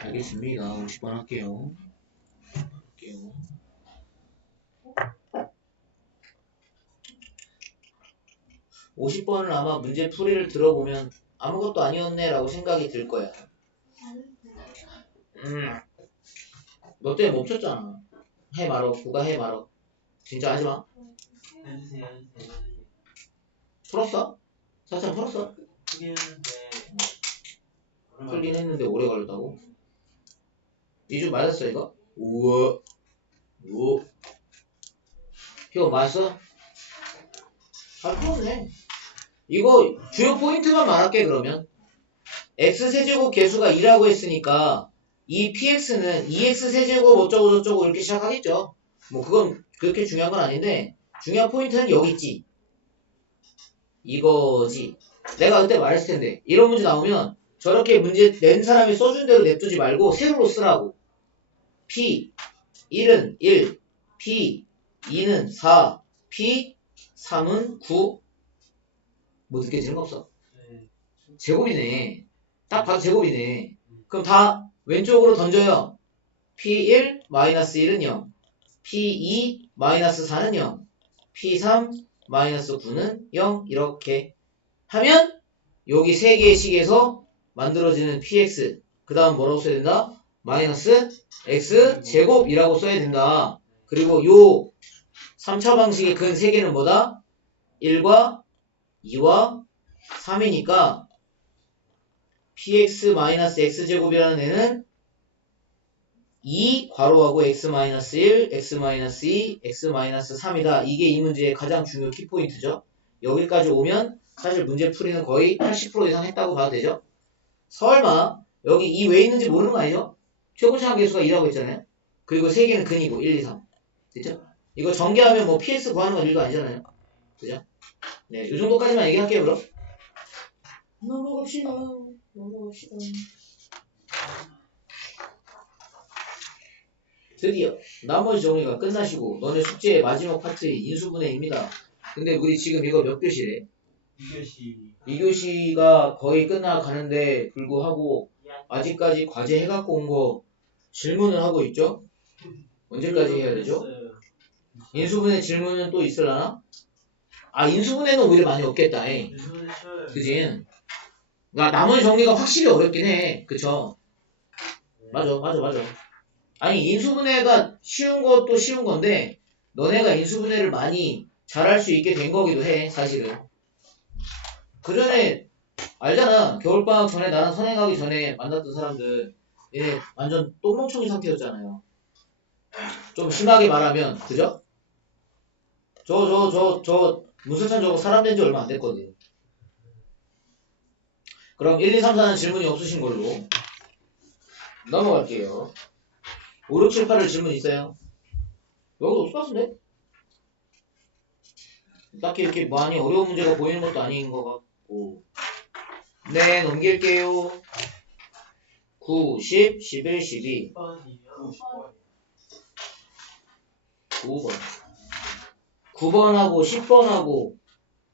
알겠습니다. 50번 할게요. 할게요. (50번을) 아마 문제 풀이를 들어보면 아무것도 아니었네라고 생각이 들 거야. 음. 너 때문에 멈췄잖아. 해 말어. 누가 해 말어. 진짜 하지 마. 풀었어? 사실 풀었어? 풀긴 했는데 오래 걸렸다고? 이주 맞았어 이거? 우와 오 이거 맞았어? 잘 풀었네 이거 주요 포인트만 말할게 그러면 x세제곱 개수가 2라고 했으니까 이 px는 2x 세제곱 어쩌고 저쩌고 이렇게 시작하겠죠 뭐 그건 그렇게 중요한 건 아닌데 중요한 포인트는 여기 있지 이거지 내가 그때 말했을 텐데 이런 문제 나오면 저렇게 문제 낸 사람이 써준 대로 냅두지 말고 세로로 쓰라고. P 1은 1, P 2는 4, P 3은 9. 뭐 느껴지는 거 없어? 네. 제곱이네. 딱 봐도 제곱이네. 그럼 다 왼쪽으로 던져요. P1 마이너스 1은 0, P2 마이너스 4는 0, P3 마이너스 9는 0 이렇게 하면 여기 세 개의 식에서 만들어지는 px 그 다음 뭐라고 써야 된다? 마이너스 x 제곱이라고 써야 된다. 그리고 요 3차 방식의 근 3개는 뭐다? 1과 2와 3이니까 px 마이너스 x 제곱이라는 애는 2 괄호하고 x 마이너스 1, x 마이너스 2, x 마이너스 3이다. 이게 이 문제의 가장 중요 키포인트죠. 여기까지 오면 사실 문제 풀이는 거의 80% 이상 했다고 봐도 되죠. 설마 여기 이왜 있는지 모르는 거 아니죠? 최고차항 개수가 2라고 했잖아요. 그리고 3개는 근이고 1, 2, 3. 됐죠? 이거 전개하면 뭐 PS 구하는 건 일도 아니잖아요. 그죠? 네, 이 정도까지만 얘기할게요, 그럼. 넘어갑시다. 넘어갑시다. 드디어 나머지 정리가 끝나시고 너네 숙제의 마지막 파트인 인수분해입니다. 근데 우리 지금 이거 몇 교시래? 이교시 2교시가 거의 끝나가는데 불구하고 아직까지 과제 해갖고 온 거 질문을 하고 있죠? 언제까지 해야 되죠? 인수분해 질문은 또 있을라나? 아 인수분해는 오히려 많이 없겠다 잉. 그지? 그러니까 나머지 정리가 확실히 어렵긴 해 그쵸? 맞아 맞아 맞아 아니 인수분해가 쉬운 것도 쉬운 건데 너네가 인수분해를 많이 잘할 수 있게 된 거기도 해 사실은 그 전에 알잖아 겨울방학 전에 나랑 선행하기 전에 만났던 사람들 얘네 완전 똥멍청이 상태였잖아요 좀 심하게 말하면 그죠? 저저 저 저 문세찬 저거 사람 된 지 얼마 안 됐거든 그럼 1, 2, 3, 4는 질문이 없으신 걸로 넘어갈게요 5, 6, 7, 8을 질문 있어요? 여기 없을 것 같은데? 딱히 이렇게 많이 어려운 문제가 보이는 것도 아닌 것 같고 네 넘길게요 9, 10, 11, 12 10번이요 9번 9번하고 10번하고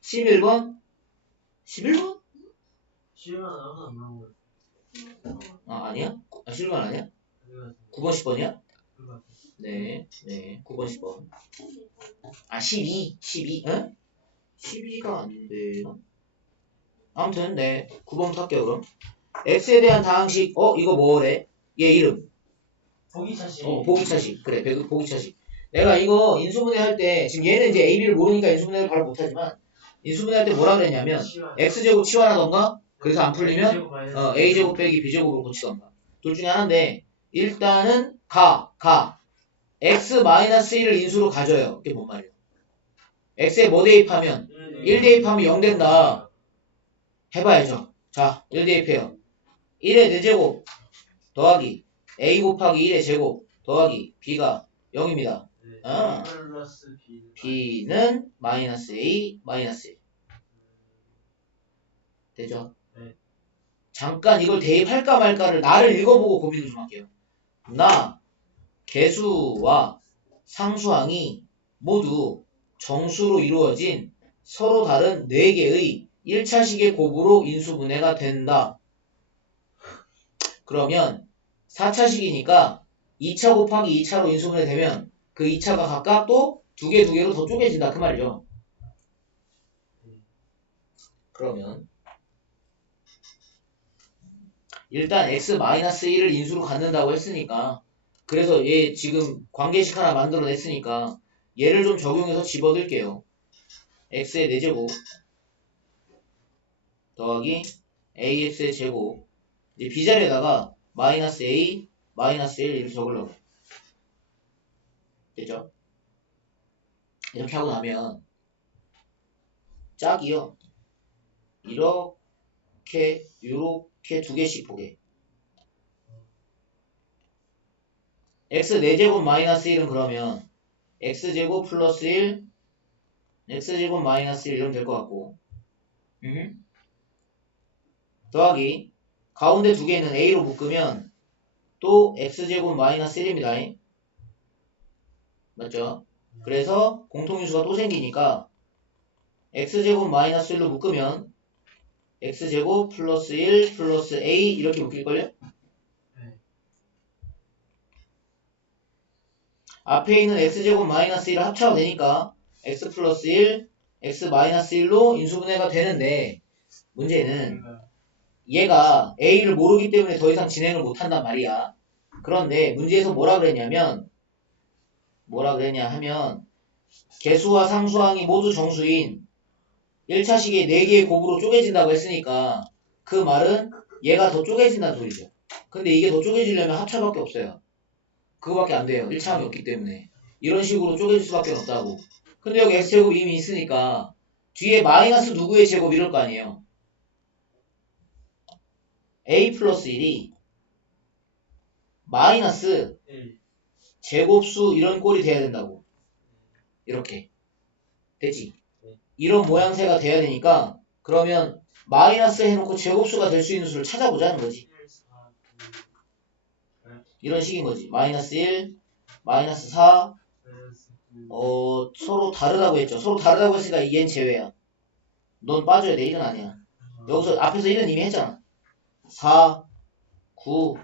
11번? 11번? 쉬운 하나도 안 나온 거아 아니야? 아 11번 아니야? 같아요 9번 10번이야? 그거 같아요 네, 네, 9번, 10번. 아, 12, 12, 응? 12가 아닌데. 아무튼, 네, 9번부터 할게요, 그럼. X에 대한 다항식, 어, 이거 뭐래? 얘 이름. 보기 차시 어, 보기차식. 그래, 배- 보기차식. 내가 이거 인수분해 할 때, 지금 얘는 이제 a, b를 모르니까 인수분해를 바로 못하지만, 인수분해 할 때 뭐라 그랬냐면, x제곱 치환하던가, 그래서 안 풀리면, 어, a제곱 빼기 b제곱으로 고치던가. 둘 중에 하나인데, 일단은, 가, 가. x-1을 인수로 가져요. 이게 뭔 말이에요? x에 뭐 대입하면 1 대입하면 0 된다. 해봐야죠. 자, 1 대입해요. 1의 4제곱 더하기 a 곱하기 1의 제곱 더하기 b가 0입니다. 아. 플러스 B b는 마이너스 a 마이너스 1. 되죠? 네. 잠깐 이걸 대입할까 말까를 나를 읽어보고 고민을 좀 할게요. 나 개수와 상수항이 모두 정수로 이루어진 서로 다른 4개의 1차식의 곱으로 인수분해가 된다. 그러면 4차식이니까 2차 곱하기 2차로 인수분해 되면 그 2차가 각각 또 두 개 두 개로 더 쪼개진다 그 말이죠. 그러면 일단 x-1을 인수로 갖는다고 했으니까 그래서 얘 지금 관계식 하나 만들어 냈으니까 얘를 좀 적용해서 집어들게요. x의 4제곱 더하기 ax의 제곱 이제 b자리에다가 마이너스 a 마이너스 1 이렇게 적으려고 됐죠? 이렇게 하고 나면 짝이요 이렇게 요렇게 두 개씩 보게 x 4제곱 마이너스 1은 그러면 x제곱 플러스 1 x제곱 마이너스 1 이러면 될 것 같고 음. 더하기 가운데 두 개는 a로 묶으면 또 x제곱 마이너스 1입니다 맞죠? 그래서 공통인수가 또 생기니까 x제곱 마이너스 1로 묶으면 x제곱 플러스 1 플러스 a 이렇게 묶일걸요? 네. 앞에 있는 x제곱 마이너스 1을 합쳐도 되니까 x 플러스 1 x 마이너스 1로 인수분해가 되는데 문제는 얘가 a를 모르기 때문에 더 이상 진행을 못한단 말이야. 그런데 문제에서 뭐라 그랬냐면 뭐라 그랬냐 하면 개수와 상수항이 모두 정수인 1차식의 4개의 곱으로 쪼개진다고 했으니까 그 말은 얘가 더 쪼개진다는 소리죠. 근데 이게 더 쪼개지려면 합차밖에 없어요. 그거밖에 안 돼요. 1차함이 없기 때문에. 이런 식으로 쪼개질 수밖에 없다고. 근데 여기 x제곱 이미 있으니까 뒤에 마이너스 누구의 제곱 이럴 거 아니에요. A 플러스 1이 마이너스 1 제곱수 이런 꼴이 돼야 된다고. 이렇게. 되지? 네. 이런 모양새가 돼야 되니까 그러면 마이너스 해놓고 제곱수가 될 수 있는 수를 찾아보자는 거지. 1 4 이런 식인 거지. 마이너스 1, 마이너스 4, 9 어, 서로 다르다고 했죠. 서로 다르다고 했으니까 얘는 제외야. 넌 빠져야 돼. 1은 아니야. 여기서 앞에서 1은 이미 했잖아. 4, 9,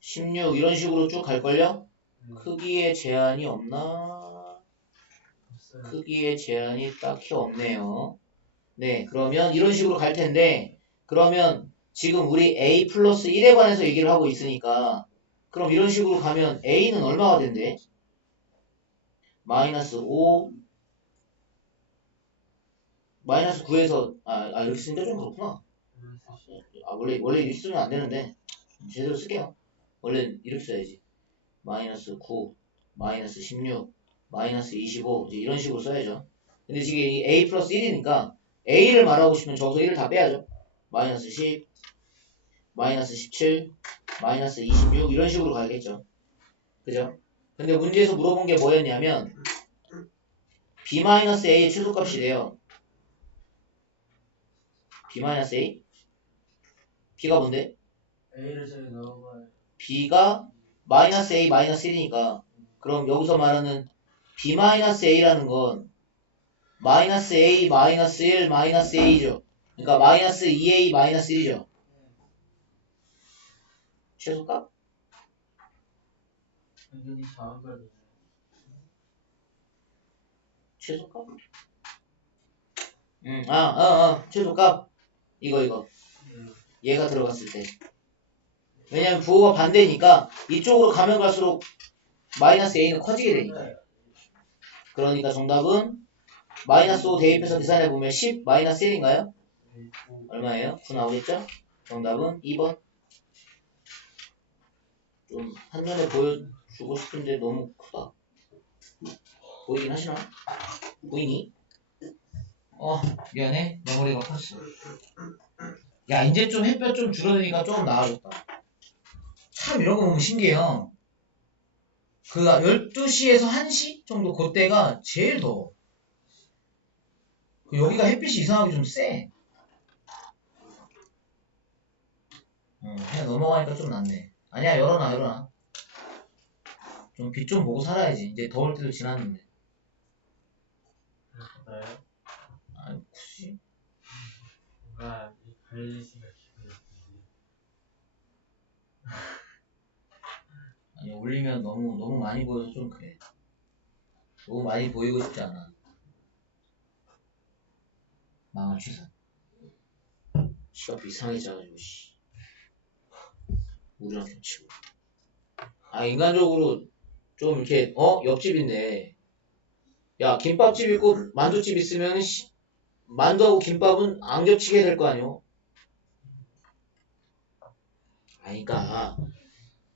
16 이런 식으로 쭉 갈걸요? 크기에 제한이 없나? 크기에 제한이 딱히 없네요. 네, 그러면 이런 식으로 갈 텐데, 그러면 지금 우리 a 플러스 1에 관해서 얘기를 하고 있으니까, 그럼 이런 식으로 가면 a는 얼마가 된대? 마이너스 5, 마이너스 9에서, 아, 아 이렇게 쓰니까 좀 그렇구나. 아, 원래, 원래 이렇게 쓰면 안 되는데, 제대로 쓸게요. 원래 이렇게 써야지. 마이너스 9, 마이너스 16, 마이너스 25, 이제 이런 식으로 써야죠. 근데 지금 이 a 플러스 1이니까, a를 말하고 싶으면 저기서 1을 다 빼야죠. 마이너스 10, 마이너스 17, 마이너스 26, 이런 식으로 가야겠죠. 그죠? 근데 문제에서 물어본 게 뭐였냐면, b 마이너스 a의 최소값이래요. b 마이너스 a? B가 뭔데? A를 저기 넣어봐요 b가 마이너스 a 마이너스 1이니까 그럼 여기서 말하는 b 마이너스 a라는 건 마이너스 a 마이너스 1 마이너스 a죠. 그러니까 마이너스 2a 마이너스 1이죠. 최소값? 당연히 작은 걸 넣어요 최소값? 음, 아, 어, 어, 최소값. 이거, 이거. 얘가 들어갔을 때. 왜냐면 부호가 반대니까 이쪽으로 가면 갈수록 마이너스 a는 커지게 되니까. 그러니까 정답은 마이너스 5 대입해서 계산해보면 10 마이너스 1인가요? 얼마예요? 9 나오겠죠? 정답은 2번. 좀 한눈에 보여주고 싶은데 너무 크다. 보이긴 하시나? 보이니? 어, 미안해. 메모리가 컸어. 야, 이제 좀 햇볕 좀 줄어드니까 조금 나아졌다. 참 이런 거 보면 신기해요. 그 12시에서 1시 정도 그때가 제일 더워. 그 여기가 햇빛이 이상하게 좀 세. 어, 해 넘어가니까 좀 낫네. 아니야, 열어놔, 열어놔. 좀 빛 좀 보고 살아야지. 이제 더울 때도 지났는데. 나요? 아, 굳이? 뭔 가 갈리시가 기분이 올리면 너무 너무 많이 보여서 좀 그래. 너무 많이 보이고 싶지 않아. 망한 최선. 시간표 이상해져가지고 씨. 우리랑 겹치고. 아 인간적으로 좀 이렇게 어 옆집인데 야 김밥집 있고 만두집 있으면 씨, 만두하고 김밥은 안 겹치게 될 거 아니오? 아니까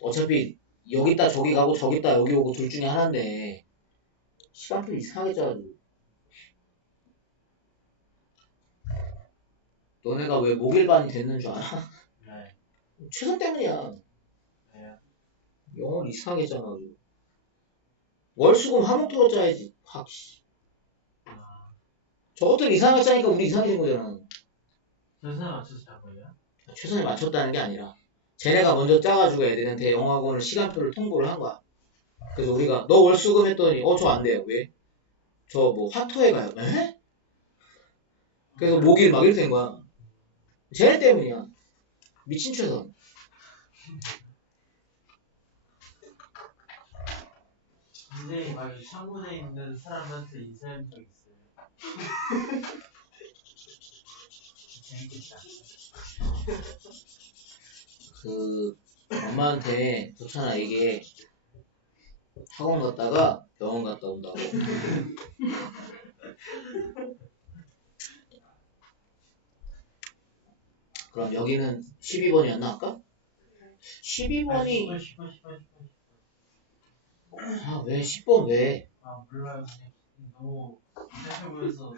어차피 여기 있다 저기 가고 저기 있다 여기 오고 둘 중에 하나인데 시간표 이상하게 짜가지고 너네가 왜 목일반이 됐는 줄 알아? 네. 최선 때문이야 네. 영어를 이상하게 짜가지고 월수금 화목토로 짜야지 확 씨. 아, 저것들 이상하게 짜니까 우리 이상해진 거잖아 선생님 맞춰서 잘 거예요? 최선을 맞췄다는 게 아니라 쟤네가 먼저 짜가지고 애들한테 영어학원을 시간표를 통보를 한 거야. 그래서 우리가 너 월수금 했더니 어 저 안 돼요. 왜? 저 뭐 화토에 가요. 에? 그래서 목일 막 이렇게 된 거야. 쟤네 때문이야. 미친 최선. 선생님 막이 창문에 있는 사람한테 인사한 적 있어요. 재밌겠다. 그 엄마한테 좋잖아 이게 학원 갔다가 병원 갔다 온다고. 그럼 여기는 12번이었나 아까? 12번이 10번, 10번, 10번, 10번. 아왜 10번 왜? 아 몰라요. 그냥 너무 생각해 보여서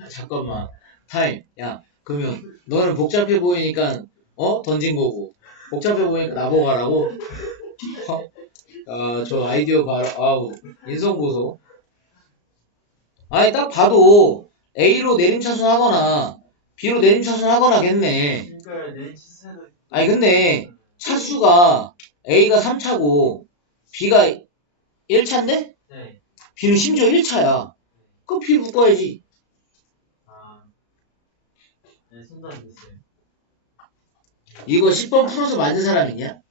아, 잠깐만 타임 야 그러면 너는 복잡해 보이니까 어 던진 거고 복잡해 보이니까 나보고 가라고 어? 아저 아이디어 봐라 아우 인성 보소 아니 딱 봐도 A로 내림차순 하거나 B로 내림차순 하거나겠네 아니 근데 차수가 A가 3차고 B가 1차인데 네. B는 심지어 1차야 그럼 B를 묶어야지 아. 네, 손도 안 됐어요. 이거 10번 풀어서 만든 사람 있냐?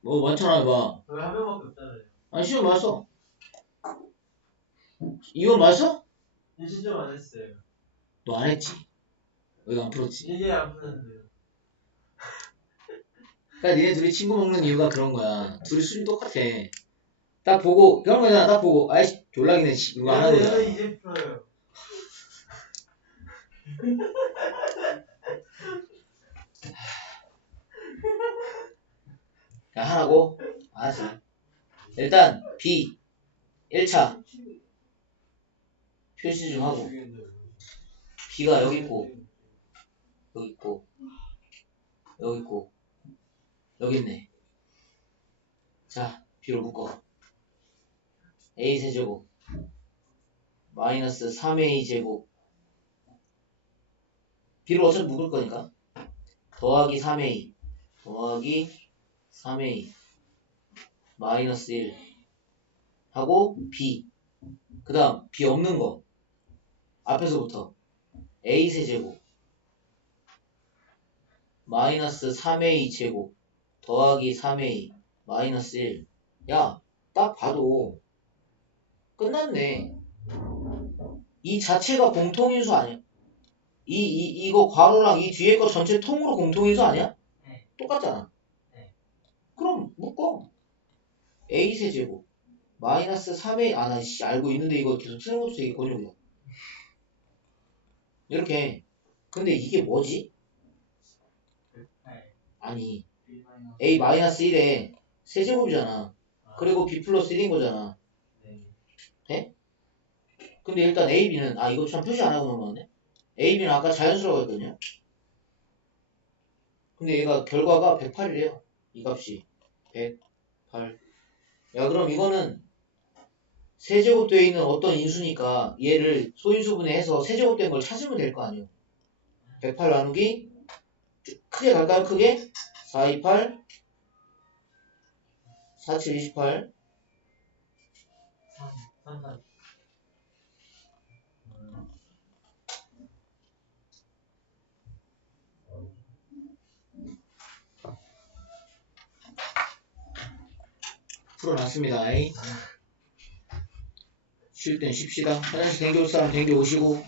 뭐 많잖아 봐 저희 한 명밖에 없잖아요. 아니 시험 맞았어 이거 맞았어? 일신점 안 했어요. 너 안 했지 왜안 풀었지 이게 안 풀렸는데요. 그러니까 니네 둘이 친구 먹는 이유가 그런 거야 둘이 수준 똑같아 딱 보고 그런 거잖아 딱 보고 아이씨 졸라기네 씨 이거 안 하는 거야 얘는 이제 풀어요. 그냥 하라고? 알았어. 일단 B 1차. 표시 좀 하고. B가 여기 있고 여기 있고 여기 있고 여기 있네. 자 B로 묶어. A 세제곱 마이너스 3A 제곱 B로 어차피 묶을 거니까. 더하기 3A 더하기 3A 마이너스 1 하고 B. 그 다음 B 없는 거. 앞에서부터 A 세제곱. 마이너스 3A 제곱. 더하기 3A 마이너스 1 야, 딱 봐도 끝났네. 이 자체가 공통인수 아니야? 이, 이, 이거 괄호랑 이 뒤에 거 전체 통으로 공통인수 아니야? 네. 똑같잖아. 네. 그럼 묶어. A 세제곱 마이너스 3A 아, 나 씨, 알고 있는데 이거 계속 쓰는 것도 되게 권유야. 이렇게. 근데 이게 뭐지? 네. 아니. A 마이너스 1에 세제곱이잖아. 아, 그리고 B 플러스 1인 거잖아. 네. 근데 일단 A, B는 아 이거 참 표시 안 하고 넘어갔네. A, B는 아까 자연수라고 했거든요. 근데 얘가 결과가 108이래요. 이 값이 108. 야 그럼 이거는 세제곱되어 있는 어떤 인수니까 얘를 소인수분해 해서 세제곱된 걸 찾으면 될 거 아니에요. 108 나누기 쭉 크게 갈까요? 크게 428 47 28 3, 3, 3. 풀어놨습니다. 쉴 땐 쉽시다. 화장실 댕겨올 사람 댕겨오시고.